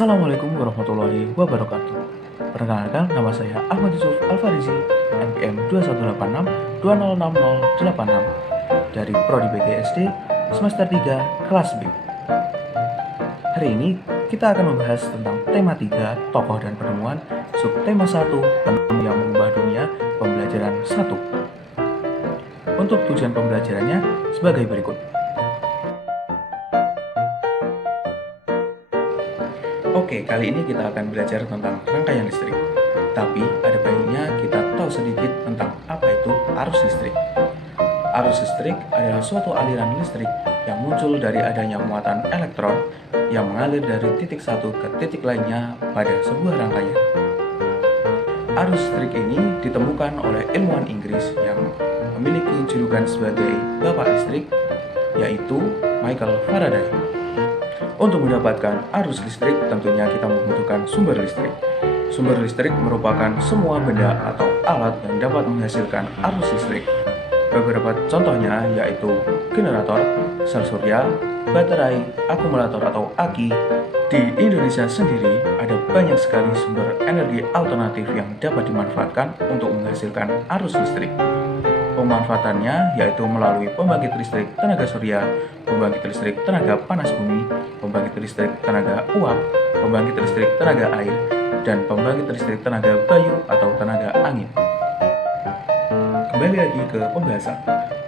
Assalamualaikum warahmatullahi wabarakatuh. Perkenalkan, nama saya Ahmad Yusuf Alfarizi, NPM 2186-206086 dari Prodi BGSD semester 3 kelas B. Hari ini kita akan membahas tentang tema 3, tokoh dan penemuan, subtema 1, penemu yang mengubah dunia, pembelajaran 1. Untuk tujuan pembelajarannya sebagai berikut. Oke, kali ini kita akan belajar tentang rangkaian listrik. Tapi ada baiknya kita tahu sedikit tentang apa itu arus listrik. Arus listrik adalah suatu aliran listrik yang muncul dari adanya muatan elektron yang mengalir dari titik satu ke titik lainnya pada sebuah rangkaian. Arus listrik ini ditemukan oleh ilmuwan Inggris yang memiliki julukan sebagai Bapak Listrik, yaitu Michael Faraday. Untuk mendapatkan arus listrik, tentunya kita membutuhkan sumber listrik. Sumber listrik merupakan semua benda atau alat yang dapat menghasilkan arus listrik. Beberapa contohnya yaitu generator, sel surya, baterai, akumulator atau aki. Di Indonesia sendiri ada banyak sekali sumber energi alternatif yang dapat dimanfaatkan untuk menghasilkan arus listrik. Pemanfaatannya yaitu melalui pembangkit listrik tenaga surya, pembangkit listrik tenaga panas bumi, pembangkit listrik tenaga uap, pembangkit listrik tenaga air, dan pembangkit listrik tenaga bayu atau tenaga angin. Kembali lagi ke pembahasan.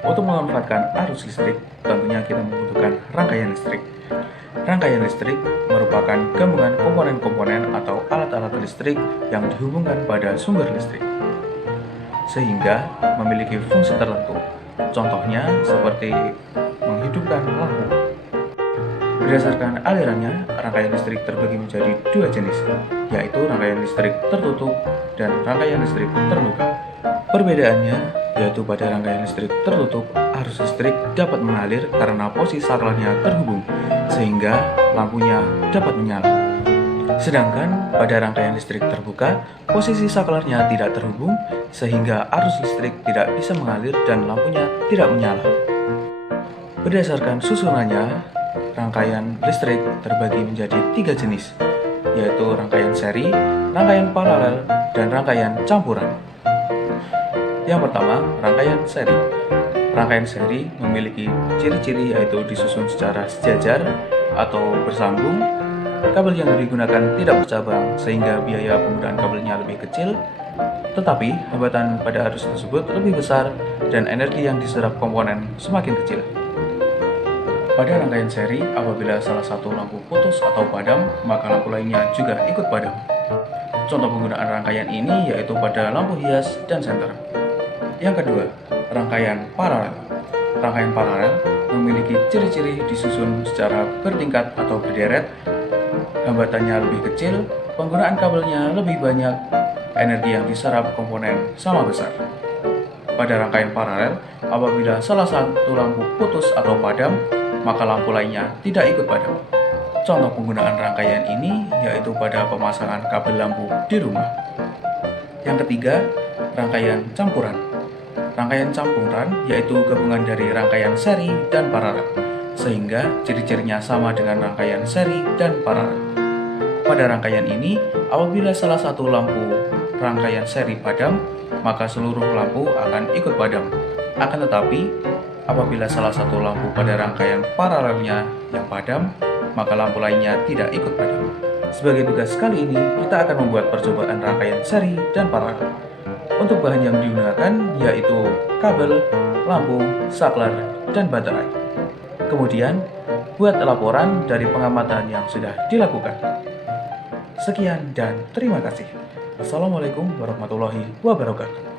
Untuk memanfaatkan arus listrik, tentunya kita membutuhkan rangkaian listrik. Rangkaian listrik merupakan gabungan komponen-komponen atau alat-alat listrik yang dihubungkan pada sumber listrik, sehingga memiliki fungsi tertentu. Contohnya seperti menghidupkan lampu. Berdasarkan alirannya, rangkaian listrik terbagi menjadi dua jenis, yaitu rangkaian listrik tertutup dan rangkaian listrik terbuka. Perbedaannya yaitu pada rangkaian listrik tertutup, arus listrik dapat mengalir karena posisi saklarnya terhubung, sehingga lampunya dapat menyala. Sedangkan pada rangkaian listrik terbuka, posisi saklarnya tidak terhubung sehingga arus listrik tidak bisa mengalir dan lampunya tidak menyala. Berdasarkan susunannya, rangkaian listrik terbagi menjadi tiga jenis, yaitu rangkaian seri, rangkaian paralel, dan rangkaian campuran. Yang pertama, rangkaian seri. Rangkaian seri memiliki ciri-ciri yaitu disusun secara sejajar atau bersambung. Kabel yang digunakan tidak bercabang sehingga biaya penggunaan kabelnya lebih kecil, tetapi hambatan pada arus tersebut lebih besar dan energi yang diserap komponen semakin kecil. Pada rangkaian seri, apabila salah satu lampu putus atau padam, maka lampu lainnya juga ikut padam. Contoh penggunaan rangkaian ini yaitu pada lampu hias dan senter. Yang kedua, rangkaian paralel. Rangkaian paralel memiliki ciri-ciri disusun secara bertingkat atau berderet. Hambatannya lebih kecil, penggunaan kabelnya lebih banyak, energi yang diserap komponen sama besar. Pada rangkaian paralel, apabila salah satu lampu putus atau padam, maka lampu lainnya tidak ikut padam. Contoh penggunaan rangkaian ini yaitu pada pemasangan kabel lampu di rumah. Yang ketiga, rangkaian campuran. Rangkaian campuran yaitu gabungan dari rangkaian seri dan paralel, sehingga ciri-cirinya sama dengan rangkaian seri dan paralel. Pada rangkaian ini, apabila salah satu lampu rangkaian seri padam, maka seluruh lampu akan ikut padam. Akan tetapi, apabila salah satu lampu pada rangkaian paralelnya yang padam, maka lampu lainnya tidak ikut padam. Sebagai tugas kali ini, kita akan membuat percobaan rangkaian seri dan paralel. Untuk bahan yang digunakan yaitu kabel, lampu, saklar, dan baterai. Kemudian, buat laporan dari pengamatan yang sudah dilakukan. Sekian dan terima kasih. Assalamualaikum warahmatullahi wabarakatuh.